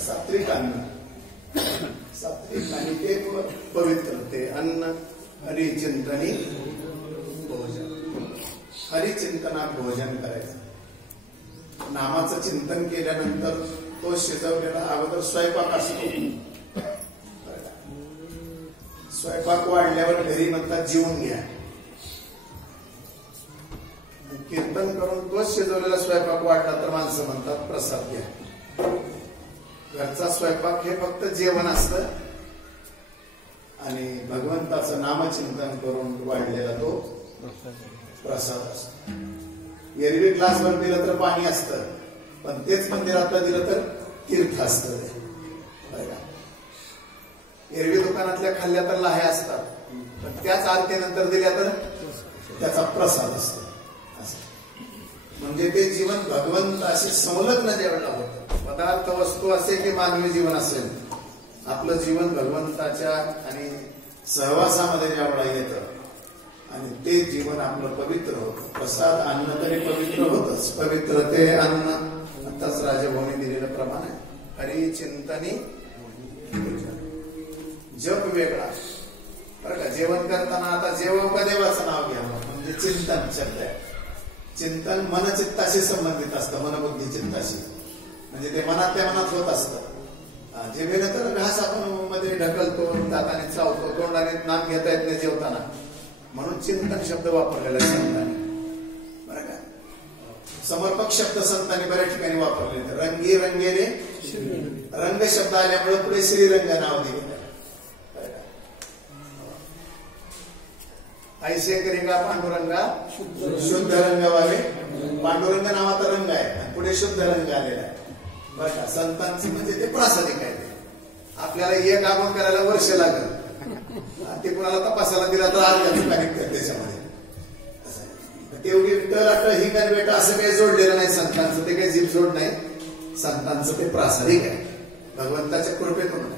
सात्विक अन्न, सात्विक आणि ते पवित्र ते अन्न हरिचिंतनी भोजन, हरिचिंतनात भोजन करायचं. नामाचं चिंतन केल्यानंतर तो शिजवलेला अगोदर स्वयंपाक असतो. स्वयंपाक वाढल्यावर घरी म्हणतात जेवून घ्या. कीर्तन करून तोच शिजवलेला स्वयंपाक वाढला तर माणसं म्हणतात प्रसाद घ्या. घरचा स्वयंपाक हे फक्त जेवण असतं आणि भगवंताचं नामचिंतन करून वाढलेला तो प्रसाद असतो. एरवी ग्लासभर दिलं तर पाणी असतं, पण तेच मंदिरात दिलं तर तीर्थ असतं. एरवी दुकानातल्या खाल्ल्या तर लाह्या असतात, पण त्याच आरतीनंतर दिल्या तर त्याचा प्रसाद असतो. म्हणजे ते जीवन भगवंताशी संलग्न ज्यावेळेला होतं, पदार्थ वस्तू असे की मानवी जीवन असेल, आपलं जीवन भगवंताच्या आणि सहवासामध्ये ज्यावेळेला येतं आणि ते जीवन आपलं पवित्र होतं. प्रसाद अन्न तरी पवित्र होतच. पवित्र ते अन्न आताच राजभाऊने दिलेलं प्रमाण आहे. हरिचिंतनी जप वेगळा बरं का. जेवण करताना आता जेव्हा देवाचं नाव घ्या म्हणजे चिंतन शब्द आहे. चिंतन मनचित्ताशी संबंधित असतं, मनबुद्धी चित्ताशी, म्हणजे ते मनातल्या मनात होत असतं. जिभेनं तर घास आपण मध्ये ढकलतो, दाताने चावतो, तोंडाने नाम घेता येत नाही जेवताना, म्हणून चिंतन शब्द वापरलेला आहे संतांनी बरं का. समर्पक शब्द संतांनी बऱ्याच ठिकाणी वापरले. रंगी रंगेने रंग शब्द आल्यामुळे पुढे श्रीरंग नाव दिले. ऐसे करिंगा पांडुरंगा शुद्ध रंगवाले. पांडुरंग नावाचा रंग आहे, पुढे शुद्ध रंग आलेला आहे बरं का. संतांचं म्हणजे ते प्रासादिक आहे. आपल्याला एक आगमन करायला वर्ष लागेल, ते कुणाला तपासायला दिला तर अर्ध्या ठिकाणी त्याच्यामध्ये तेवढी विठ्ठल ही काय बेटा असं काही जोडलेलं नाही संतांचं. ते काही जीभ जोड नाही. संतांचं ते प्रासादिक आहे, भगवंताच्या कृपेतून.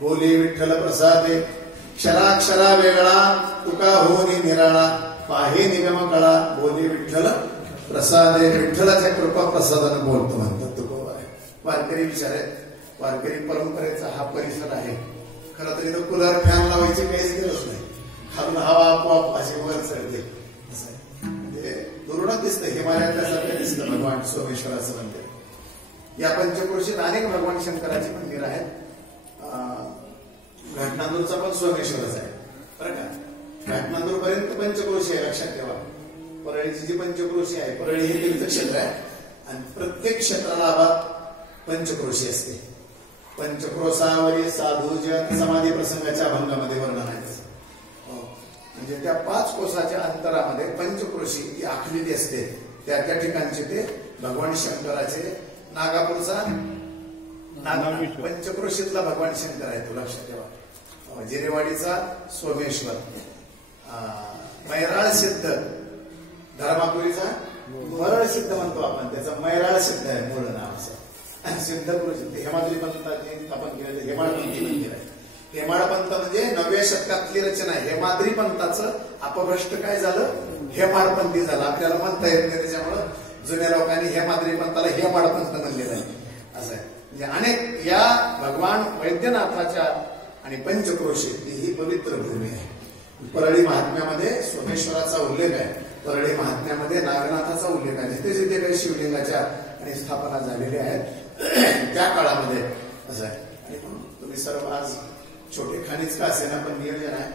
बोले विठ्ठल प्रसादे क्षराक्षरा वेगळा, तुका होनी निराळा, पाहे निगम कळा. बोले विठ्ठल प्रसादे, विठ्ठलाच्या कृपा प्रसादानं बोलतो म्हणतात तुकोबा. वारकरी विचार आहेत. वारकरी परंपरेचा हा परिसर आहे. खरं तर इथं कूलर फॅन लावायची काहीच गरज नाही. खालून हवा आपोआप अशी वर चढते. म्हणजे दुर्गुणात दिसतं, हिमालयातल्यासारखं दिसतं भगवान सोमेश्वराचं मंदिर. या पंचक्रोशीत अनेक भगवान शंकराची मंदिर आहेत. घाटनांदूरचा पण सोमेश्वरच आहे बरं का. घाटनांदूर पर्यंत पंचक्रोशी आहे, लक्षात ठेवा. परळीची जी पंचक्रोशी आहे, परळी हे तीर्थक्षेत्र आहे आणि प्रत्येक क्षेत्राला पंचक्रोशी असते. पंचक्रोशावरील साधूजन समाधी प्रसंगाच्या अभंगामध्ये वर्णन आहे. म्हणजे त्या 5 कोसाच्या अंतरामध्ये पंचक्रोशी ही आखलेली असते. त्या त्या ठिकाणचे ते भगवान शंकराचे. नागापूरचा पंचक्रोशीतला भगवान शंकर आहे तो, लक्षात ठेवा. जिरेवाडीचा सोमेश्वर, मैराळ सिद्ध, धर्मापुरीचा मरळ सिद्ध म्हणतो आपण, त्याचा मैराळ सिद्ध आहे मूळ नाव असं. सिद्ध प्रसिद्ध हेमाद्री पंथाने स्थापन केलेलं हेमाडपंथी मंदिर आहे. हेमाडपंथ म्हणजे 9व्या शतकातली रचना आहे. हेमाद्री पंथाचं अपभ्रष्ट काय झालं, हेमाडपंथी झालं. आपल्याला म्हणता येत नाही, त्याच्यामुळं जुन्या लोकांनी हेमाद्री पंथाला हेमाडपंथ म्हणलेलं आहे असं आहे. म्हणजे अनेक या भगवान वैद्यनाथाच्या आणि पंचक्रोशी ही पवित्र भूमी आहे. परळी महात्म्यामध्ये सोमेश्वराचा उल्लेख आहे. परळी महात्म्यामध्ये नागनाथाचा उल्लेख आहे. जिथे जिथे काही शिवलिंगाच्या आणि स्थापना झालेल्या आहेत त्या काळामध्ये असं आहे. आणि तुम्ही सर्व आज छोटे खाणीच का असे ना, पण नियोजन आहे.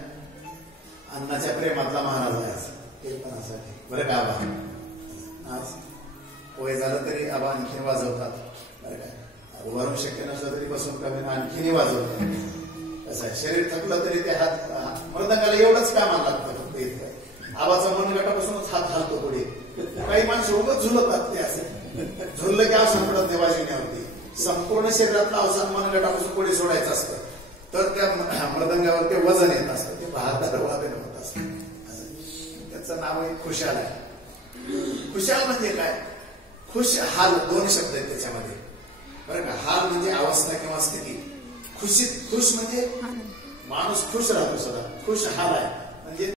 अन्नाच्या प्रेमातला महाराज आहे ते पण असं आहे बरं का. आबा आज वय झालं तरी आबा आणखी वाजवतात बरं का. उभारून शक्य नसलं तरी बसून कमी आणखीनही वाजवतात. असं आहे. शरीर थकलं तरी ते हात मृदंगाला एवढंच कामाला लागतं फक्त इतकं. आवाचा मनगटापासूनच हात हालतो पुढे. काही माणसं उगाच झुलतात ते असे. झुललं की अवसान पडत नाही वाजविण्यावरती. संपूर्ण शरीरातलं अवसान मनगटापासून पुढे सोडायचं असतं, तर त्या मृदंगावर ते वजन येत असतं, ते भारतात वादन होत असतं. त्याचं नाव आहे खुशाल आहे. खुशाल म्हणजे काय, खुश हाल 2 शब्द आहेत त्याच्यामध्ये बरं का. हाल म्हणजे अवस्था किंवा स्थिती. खुश म्हणजे माणूस खुश राहतो सदा. खुश हाल आहे म्हणजे